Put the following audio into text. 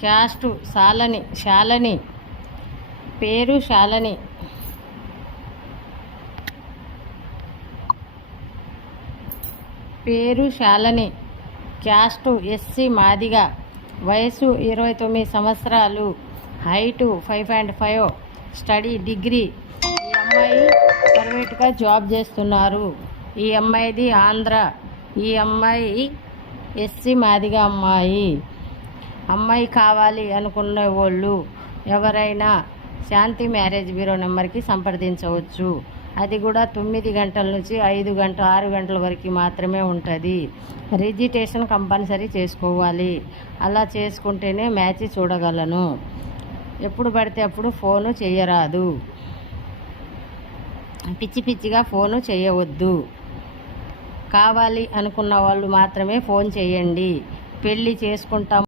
Caste శాలని, పేరు శాలని, caste SC Madiga, వయసు 29 సంవత్సరాలు, హైటు 5.5, స్టడీ డిగ్రీ. ఈ అమ్మాయి ప్రైవేట్గా జాబ్ చేస్తున్నారు. ఈ అమ్మాయిది ఆంధ్ర. ఈ అమ్మాయి ఎస్సీ మాదిగ అమ్మాయి కావాలి అనుకునే వాళ్ళు ఎవరైనా శాంతి మ్యారేజ్ బ్యూరో నెంబర్కి సంప్రదించవచ్చు. అది కూడా 9 గంటల నుంచి 6 గంటల వరకు మాత్రమే ఉంటుంది. రిజిస్ట్రేషన్ కంపల్సరీ చేసుకోవాలి. అలా చేసుకుంటేనే మ్యాచ్ చూడగలను. ఎప్పుడు పడితే అప్పుడు ఫోను చేయరాదు. పిచ్చిగా ఫోను చేయవద్దు. కావాలి అనుకున్న వాళ్ళు మాత్రమే ఫోన్ చేయండి. పెళ్ళి చేసుకుంటాం